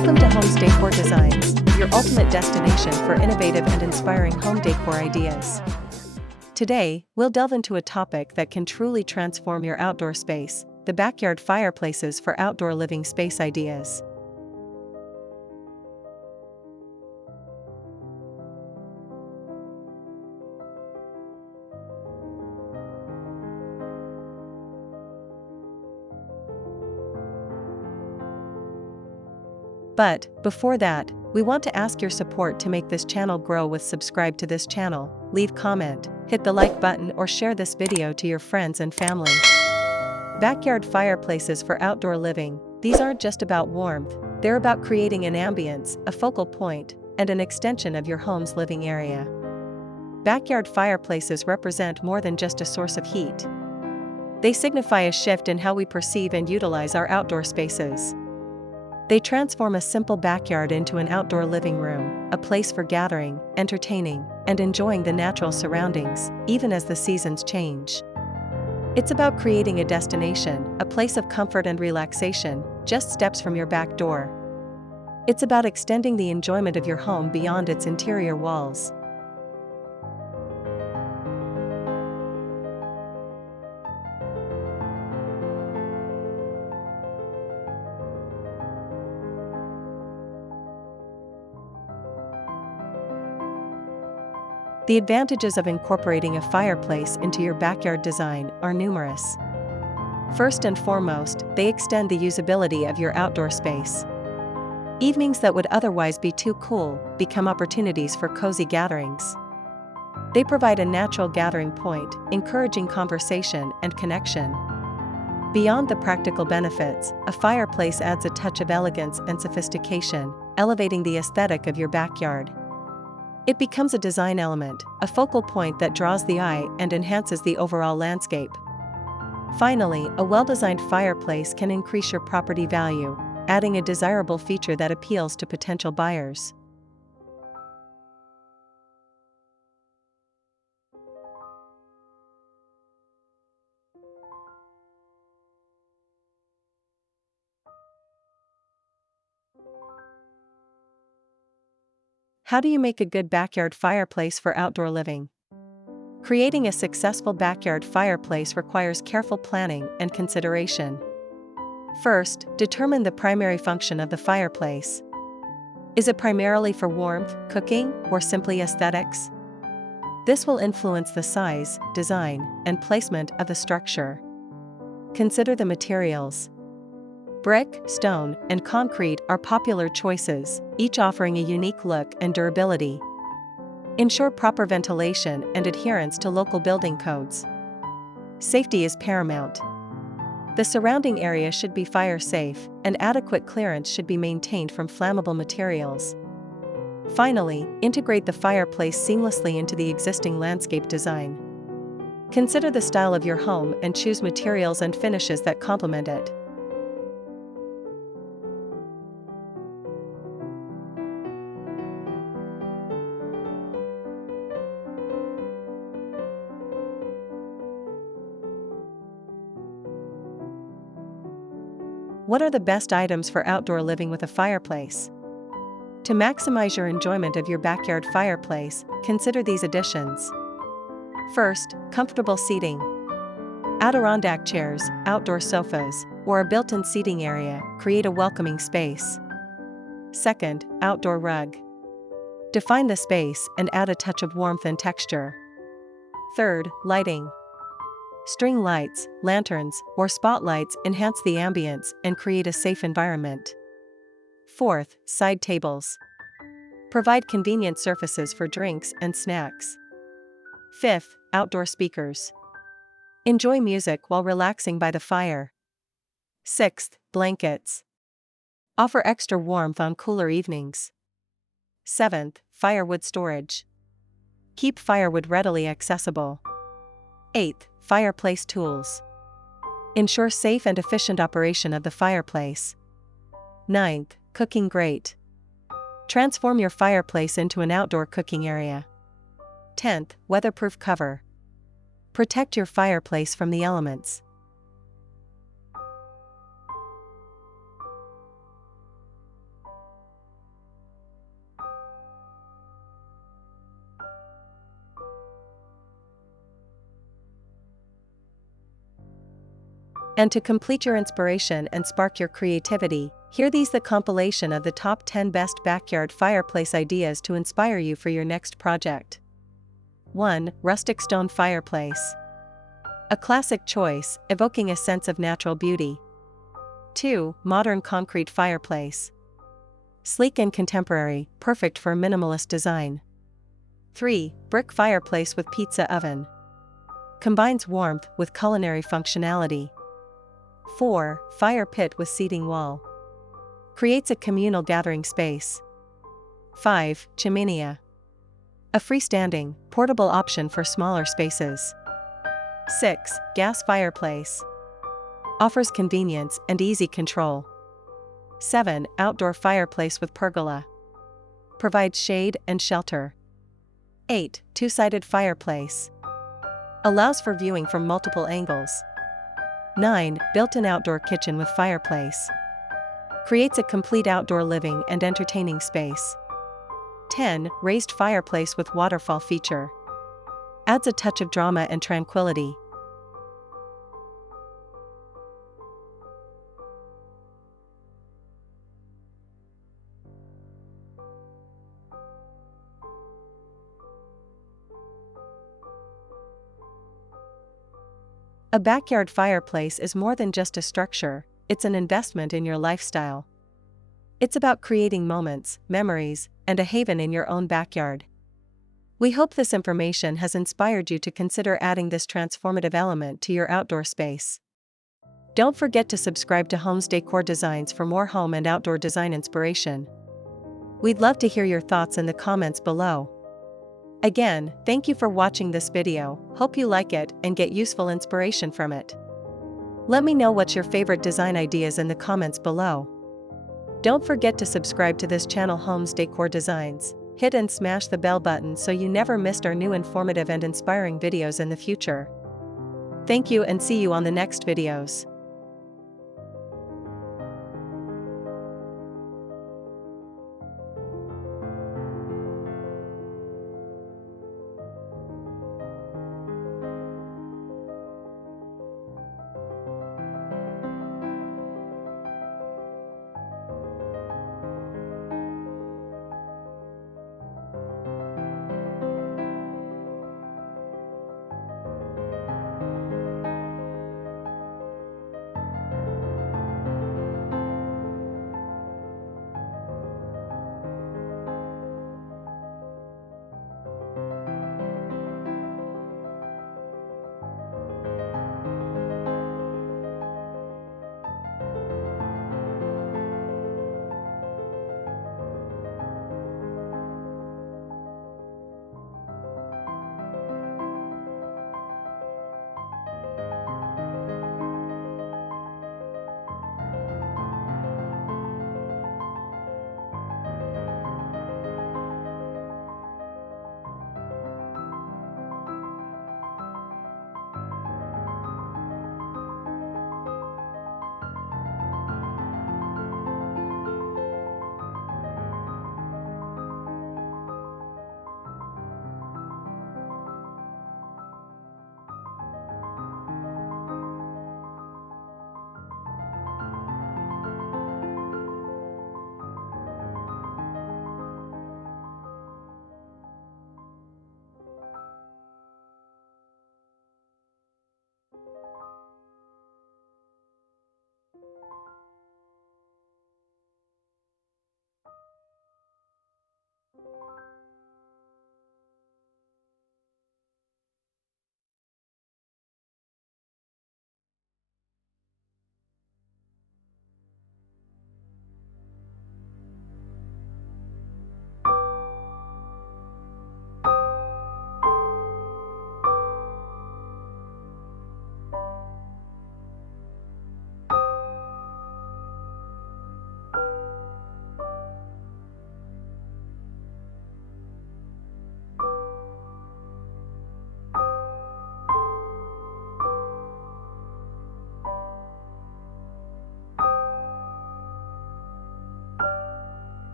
Welcome to Homes Decor Designs, your ultimate destination for innovative and inspiring home decor ideas. Today, we'll delve into a topic that can truly transform your outdoor space: the backyard fireplaces for outdoor living space ideas. But, before that, we want to ask your support to make this channel grow with subscribe to this channel, leave comment, hit the like button or share this video to your friends and family. Backyard fireplaces for outdoor living. These aren't just about warmth, they're about creating an ambience, a focal point, and an extension of your home's living area. Backyard fireplaces represent more than just a source of heat. They signify a shift in how we perceive and utilize our outdoor spaces. They transform a simple backyard into an outdoor living room, a place for gathering, entertaining, and enjoying the natural surroundings, even as the seasons change. It's about creating a destination, a place of comfort and relaxation, just steps from your back door. It's about extending the enjoyment of your home beyond its interior walls. The advantages of incorporating a fireplace into your backyard design are numerous. First and foremost, they extend the usability of your outdoor space. Evenings that would otherwise be too cool become opportunities for cozy gatherings. They provide a natural gathering point, encouraging conversation and connection. Beyond the practical benefits, a fireplace adds a touch of elegance and sophistication, elevating the aesthetic of your backyard. It becomes a design element, a focal point that draws the eye and enhances the overall landscape. Finally, a well-designed fireplace can increase your property value, adding a desirable feature that appeals to potential buyers. How do you make a good backyard fireplace for outdoor living? Creating a successful backyard fireplace requires careful planning and consideration. First, determine the primary function of the fireplace. Is it primarily for warmth, cooking, or simply aesthetics? This will influence the size, design, and placement of the structure. Consider the materials. Brick, stone, and concrete are popular choices, each offering a unique look and durability. Ensure proper ventilation and adherence to local building codes. Safety is paramount. The surrounding area should be fire safe, and adequate clearance should be maintained from flammable materials. Finally, integrate the fireplace seamlessly into the existing landscape design. Consider the style of your home and choose materials and finishes that complement it. What are the best items for outdoor living with a fireplace? To maximize your enjoyment of your backyard fireplace, consider these additions. First, comfortable seating. Adirondack chairs, outdoor sofas, or a built-in seating area create a welcoming space. Second, outdoor rug. Define the space and add a touch of warmth and texture. Third, lighting. String lights, lanterns, or spotlights enhance the ambience and create a safe environment. Fourth, side tables. Provide convenient surfaces for drinks and snacks. Fifth, outdoor speakers. Enjoy music while relaxing by the fire. Sixth, blankets. Offer extra warmth on cooler evenings. Seventh, firewood storage. Keep firewood readily accessible. Eighth, fireplace tools. Ensure safe and efficient operation of the fireplace. Ninth, cooking grate. Transform your fireplace into an outdoor cooking area. 10th, weatherproof cover. Protect your fireplace from the elements. And to complete your inspiration and spark your creativity, here these the compilation of the top 10 best backyard fireplace ideas to inspire you for your next project. 1. Rustic stone fireplace. A classic choice, evoking a sense of natural beauty. 2. Modern concrete fireplace. Sleek and contemporary, perfect for minimalist design. 3. Brick fireplace with pizza oven. Combines warmth with culinary functionality. 4. Fire pit with seating wall. Creates a communal gathering space. 5. Chimenea. A freestanding, portable option for smaller spaces. 6. Gas fireplace. Offers convenience and easy control. 7. Outdoor fireplace with pergola. Provides shade and shelter. 8. Two-sided fireplace. Allows for viewing from multiple angles. 9. Built-in outdoor kitchen with fireplace. Creates a complete outdoor living and entertaining space. 10. Raised fireplace with waterfall feature. Adds a touch of drama and tranquility. A backyard fireplace is more than just a structure, it's an investment in your lifestyle. It's about creating moments, memories, and a haven in your own backyard. We hope this information has inspired you to consider adding this transformative element to your outdoor space. Don't forget to subscribe to Homes Decor Designs for more home and outdoor design inspiration. We'd love to hear your thoughts in the comments below. Again, thank you for watching this video, hope you like it and get useful inspiration from it. Let me know what's your favorite design ideas in the comments below. Don't forget to subscribe to this channel Homes Decor Designs, hit and smash the bell button so you never missed our new informative and inspiring videos in the future. Thank you and see you on the next videos.